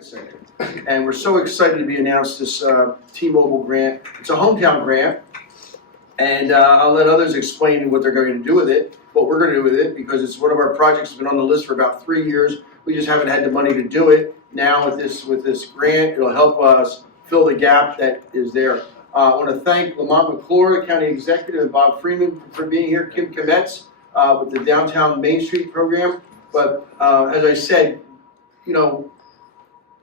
Sector. And we're so excited to be announced this T-Mobile grant. It's a hometown grant, and I'll let others explain what they're going to do with it, what we're going to do with it, because it's one of our projects that's been on the list for about 3 years. We just haven't had the money to do it. Now with this grant, it'll help us fill the gap that is there. I want to thank Lamont McClure, the County Executive, and Bob Freeman for being here, Kim Kometz with the Downtown Main Street program. But as I said, you know,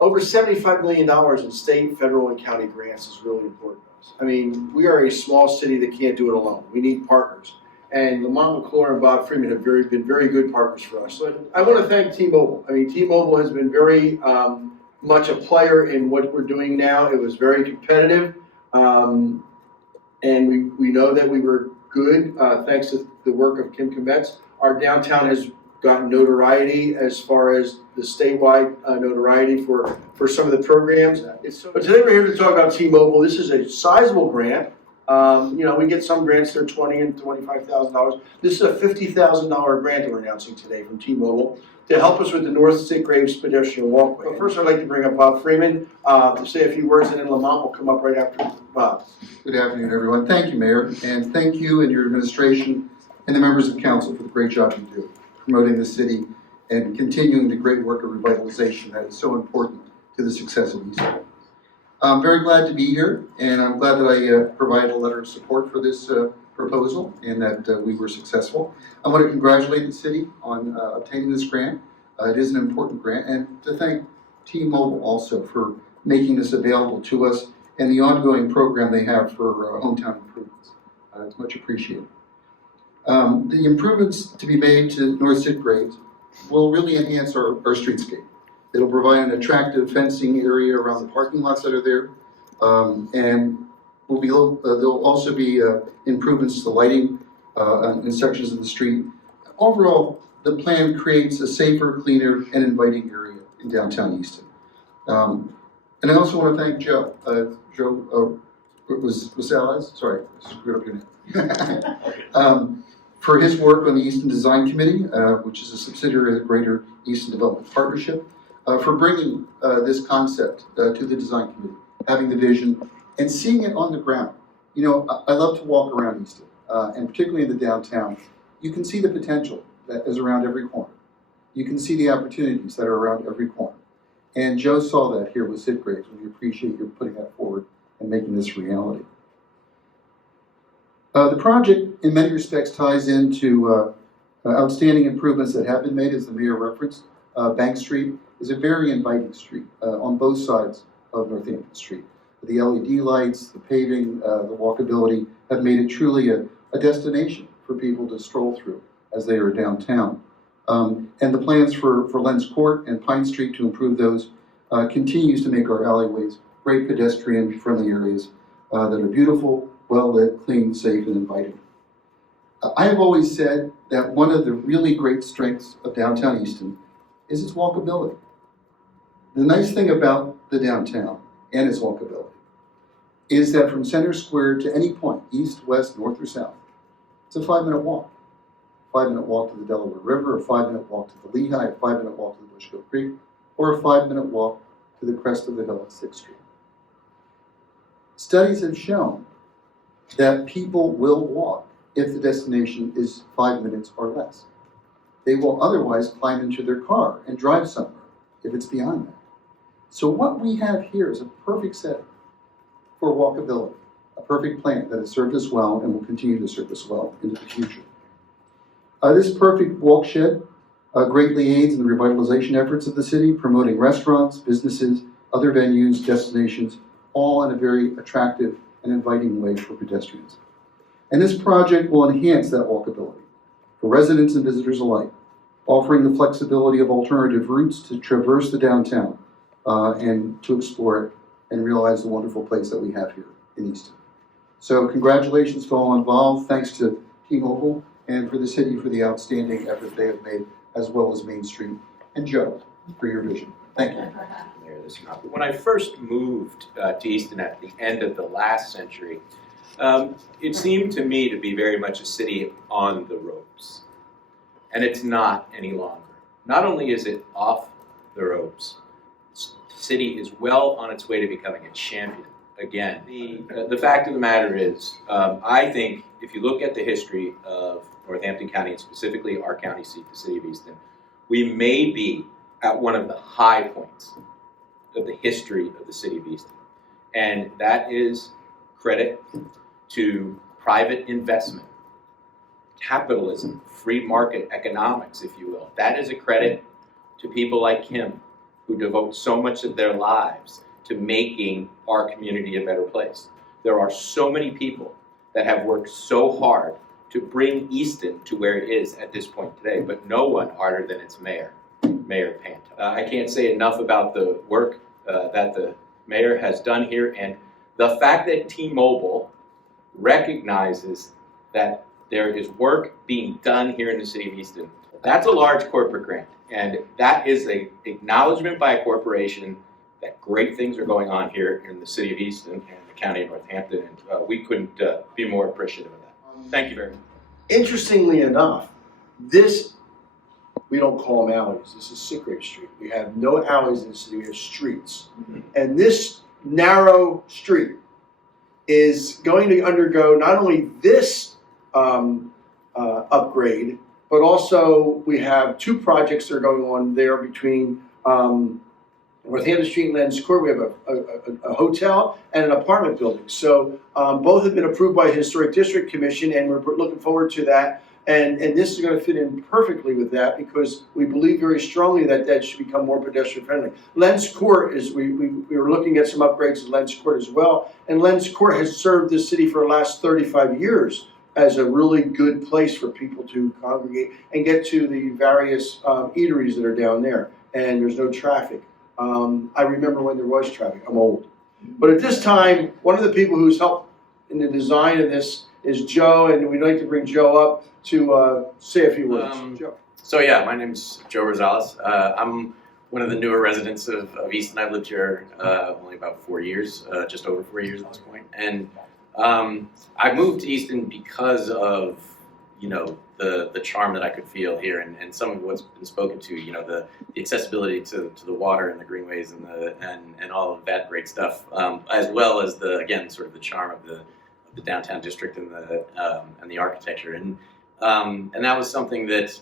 over $75 million in state, federal, and county grants is really important to us. I mean, we are a small city that can't do it alone. We need partners. And Lamont McClure and Bob Freeman have been very good partners for us. But I want to thank T-Mobile. I mean, T-Mobile has been very much a player in what we're doing now. It was very competitive. And we know that we were good thanks to the work of Kim Kometz. Our downtown has gotten notoriety as far as the statewide notoriety for some of the programs. But today we're here to talk about T-Mobile. This is a sizable grant. You know, we get some grants that are $20,000 and $25,000. This is a $50,000 grant that we're announcing today from T-Mobile to help us with the North Sitgreaves pedestrian walkway. But first I'd like to bring up Bob Freeman to say a few words, and then Lamont will come up right after Bob. Good afternoon, everyone. Thank you, Mayor, and thank you and your administration and the members of council for the great job you do promoting the city and continuing the great work of revitalization that is so important to the success of Easton. I'm very glad to be here, and I'm glad that I provided a letter of support for this proposal and that we were successful. I want to congratulate the city on obtaining this grant. It is an important grant, and to thank T-Mobile also for making this available to us and the ongoing program they have for hometown improvements. It's much appreciated. The improvements to be made to North Sitgreaves will really enhance our streetscape. It'll provide an attractive fencing area around the parking lots that are there, and there'll also be improvements to lighting in sections of the street. Overall, the plan creates a safer, cleaner, and inviting area in downtown Easton. And I also want to thank Joe. Joe Rosales, sorry, I screwed up your name. For his work on the Easton Design Committee, which is a subsidiary of the Greater Easton Development Partnership, for bringing this concept to the design committee, having the vision, and seeing it on the ground. You know, I love to walk around Easton, and particularly in the downtown. You can see the potential that is around every corner. You can see the opportunities that are around every corner. And Joe saw that here with Sitgreaves, and we appreciate you putting that forward and making this reality. The project, in many respects, ties into outstanding improvements that have been made, as the mayor referenced. Bank Street is a very inviting street on both sides of Northampton Street. The LED lights, the paving, the walkability have made it truly a destination for people to stroll through as they are downtown. And the plans for Lenz Court and Pine Street to improve those continues to make our alleyways great pedestrian-friendly areas that are beautiful, well-lit, clean, safe, and inviting. I have always said that one of the really great strengths of downtown Easton is its walkability. The nice thing about the downtown and its walkability is that from Center Square to any point, east, west, north, or south, it's a 5-minute walk. 5-minute walk to the Delaware River, a 5-minute walk to the Lehigh, a 5-minute walk to the Bushkill Creek, or a 5-minute walk to the crest of the hill at 6th Street. Studies have shown that people will walk if the destination is 5 minutes or less. They will otherwise climb into their car and drive somewhere if it's beyond that. So what we have here is a perfect setting for walkability, a perfect plan that has served us well and will continue to serve us well into the future. This perfect walk shed greatly aids in the revitalization efforts of the city, promoting restaurants, businesses, other venues, destinations, all in a very attractive and inviting way for pedestrians. And this project will enhance that walkability for residents and visitors alike, offering the flexibility of alternative routes to traverse the downtown and to explore it and realize the wonderful place that we have here in Easton. So congratulations to all involved. Thanks to T-Mobile and for the city for the outstanding effort they have made, as well as Main Street, and Joe for your vision. Thank you. When I first moved to Easton at the end of the last century, it seemed to me to be very much a city on the ropes. And it's not any longer. Not only is it off the ropes, city is well on its way to becoming a champion again. The fact of the matter is, I think if you look at the history of Northampton County, and specifically our county seat, the City of Easton, we may be at one of the high points of the history of the City of Easton. And that is credit to private investment, capitalism, free market economics, if you will. That is a credit to people like him who devote so much of their lives to making our community a better place. There are so many people that have worked so hard to bring Easton to where it is at this point today, but no one harder than its mayor, Mayor Panto. I can't say enough about the work that the mayor has done here, and the fact that T-Mobile recognizes that there is work being done here in the City of Easton. That's a large corporate grant, and that is an acknowledgement by a corporation that great things are going on here in the City of Easton and the County of Northampton, and we couldn't be more appreciative of that. Thank you very much. Interestingly enough, this, we don't call them alleys. This is Sitgreaves Street. We have no alleys in the city, we have streets. And this narrow street is going to undergo not only this upgrade, but also we have two projects that are going on there between Northampton Street and Lens Court. We have a hotel and an apartment building. So both have been approved by the Historic District Commission, and we're looking forward to that. And this is going to fit in perfectly with that because we believe very strongly that that should become more pedestrian friendly. Lens Court is, we were looking at some upgrades to Lens Court as well. And Lens Court has served the city for the last 35 years as a really good place for people to congregate and get to the various eateries that are down there. And there's no traffic. I remember when there was traffic. I'm old. But at this time, one of the people who's helped in the design of this is Joe, and we'd like to bring Joe up to say a few words. Joe. So yeah, my name's Joe Rosales. I'm one of the newer residents of Easton. I've lived here only about 4 years, just over 4 years at this point. And I moved to Easton because of, the charm that I could feel here, and some of what's been spoken to, the accessibility to the water and the greenways and all of that great stuff, as well as sort of the charm of the downtown district and the architecture, and that was something that,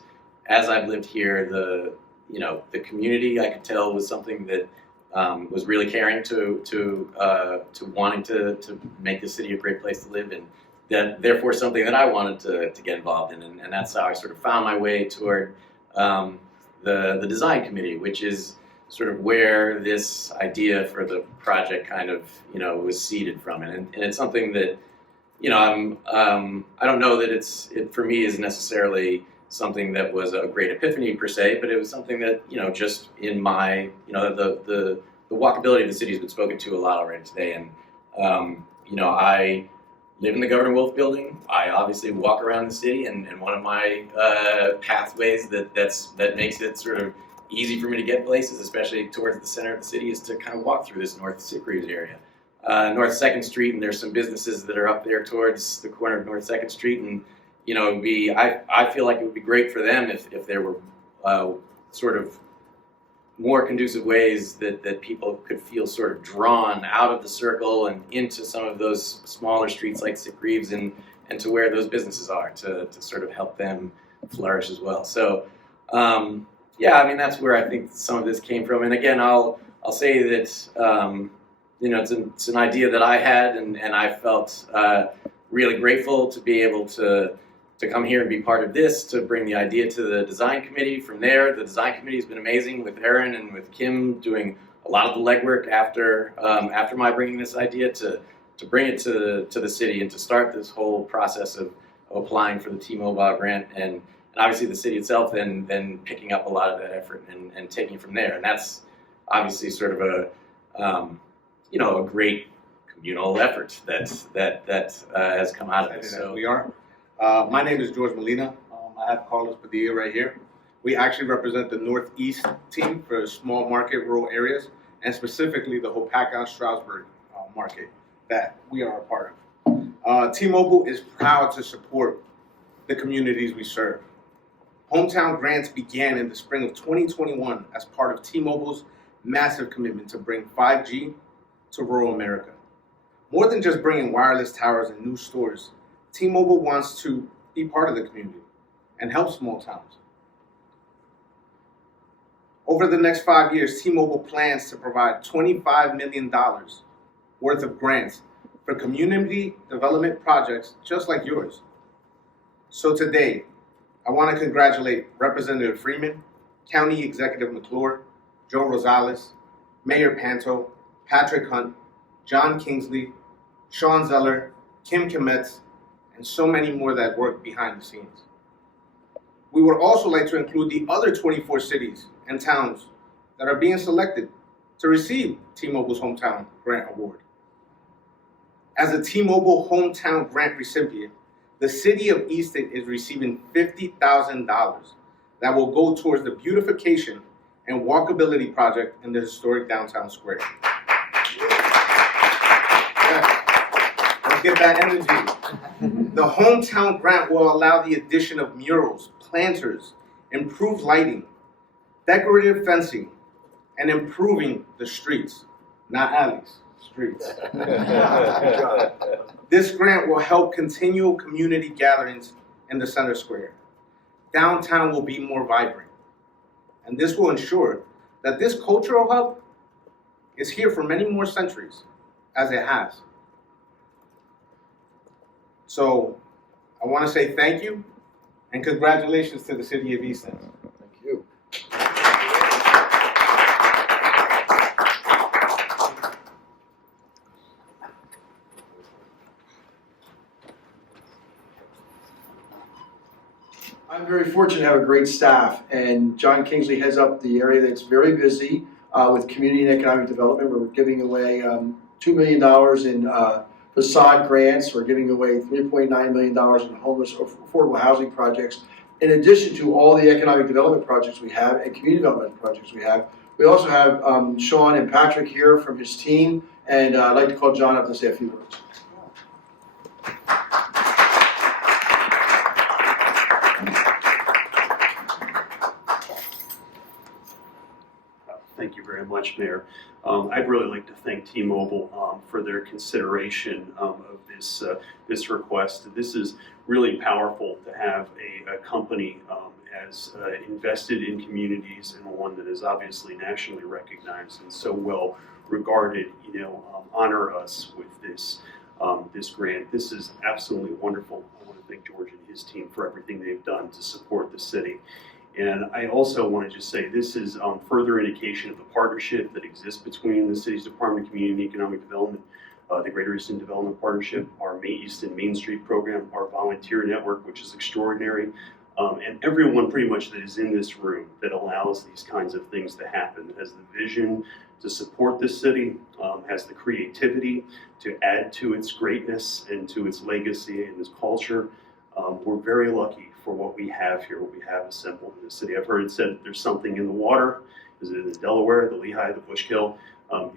as I've lived here, the community, I could tell, was something that was really caring to wanting to make the city a great place to live, and therefore something that I wanted to get involved in, and that's how I sort of found my way toward the design committee, which is sort of where this idea for the project kind of was seeded from, and it's something that I don't know that it for me is necessarily something that was a great epiphany per se, but it was something that just in my the walkability of the city has been spoken to a lot already today, and I live in the Governor Wolf building. I obviously walk around the city, and one of my pathways that makes it sort of easy for me to get places, especially towards the center of the city, is to kind of walk through this North Sitgreaves area. North 2nd Street, and there's some businesses that are up there towards the corner of North 2nd Street, and I feel like it would be great for them if there were sort of more conducive ways that people could feel sort of drawn out of the circle and into some of those smaller streets like Sitgreaves and to where those businesses are to sort of help them flourish as well. So that's where I think some of this came from. And again, I'll say that it's an idea that I had, and I felt really grateful to be able to come here and be part of this, to bring the idea to the design committee. From there, the design committee has been amazing with Aaron and with Kim doing a lot of the legwork after my bringing this idea to bring it to the city and to start this whole process of applying for the T-Mobile grant, and obviously the city itself then picking up a lot of that effort and taking it from there. And that's obviously sort of a great communal effort that has come out of it. So we are. My name is George Molina. I have Carlos Padilla right here. We actually represent the Northeast team for small market rural areas, and specifically the Hopaka-Stroudsburg market that we are a part of. T-Mobile is proud to support the communities we serve. Hometown Grants began in the spring of 2021 as part of T-Mobile's massive commitment to bring 5G to rural America. More than just bringing wireless towers and new stores, T-Mobile wants to be part of the community and help small towns. Over the next 5 years, T-Mobile plans to provide $25 million worth of grants for community development projects just like yours. So today, I want to congratulate Representative Freeman, County Executive McClure, Joe Rosales, Mayor Panto, Patrick Hunt, John Kingsley, Sean Zeller, Kim Kemetz, and so many more that work behind the scenes. We would also like to include the other 24 cities and towns that are being selected to receive T-Mobile's Hometown Grant Award. As a T-Mobile Hometown Grant recipient, the City of Easton is receiving $50,000 that will go towards the beautification and walkability project in the historic downtown square. Let's get that energy. The Hometown Grant will allow the addition of murals, planters, improved lighting, decorative fencing, and improving the streets, not alleys, streets. This grant will help continual community gatherings in the center square. Downtown will be more vibrant, and this will ensure that this cultural hub is here for many more centuries, as it has. So I want to say thank you and congratulations to the City of Easton. Thank you. I'm very fortunate to have a great staff, and John Kingsley heads up the area that's very busy with community and economic development. We're giving away $2 million in facade grants. We're giving away $3.9 million in homeless or affordable housing projects. In addition to all the economic development projects we have and community development projects we have, we also have Sean and Patrick here from his team, and I'd like to call John up to say a few words. Thank you very much, Mayor. I'd really like to thank T-Mobile for their consideration of this request. This is really powerful to have a company as invested in communities, and one that is obviously nationally recognized and so well regarded, honor us with this grant. This is absolutely wonderful. I want to thank George and his team for everything they've done to support the city. And I also want to just say this is further indication of the partnership that exists between the city's Department of Community and Economic Development, the Greater Easton Development Partnership, our Easton Main Street program, our volunteer network, which is extraordinary, and everyone pretty much that is in this room that allows these kinds of things to happen, that has the vision to support this city, has the creativity to add to its greatness and to its legacy and its culture. We're very lucky for what we have here, what we have assembled in the city. I've heard it said that there's something in the water. Is it in the Delaware, the Lehigh, the Bushkill?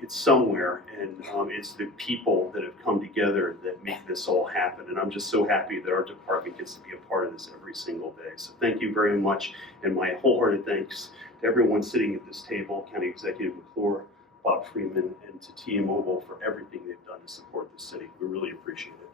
It's somewhere, and it's the people that have come together that make this all happen. And I'm just so happy that our department gets to be a part of this every single day. So thank you very much, and my wholehearted thanks to everyone sitting at this table, County Executive McClure, Bob Freeman, and to T-Mobile for everything they've done to support the city. We really appreciate it.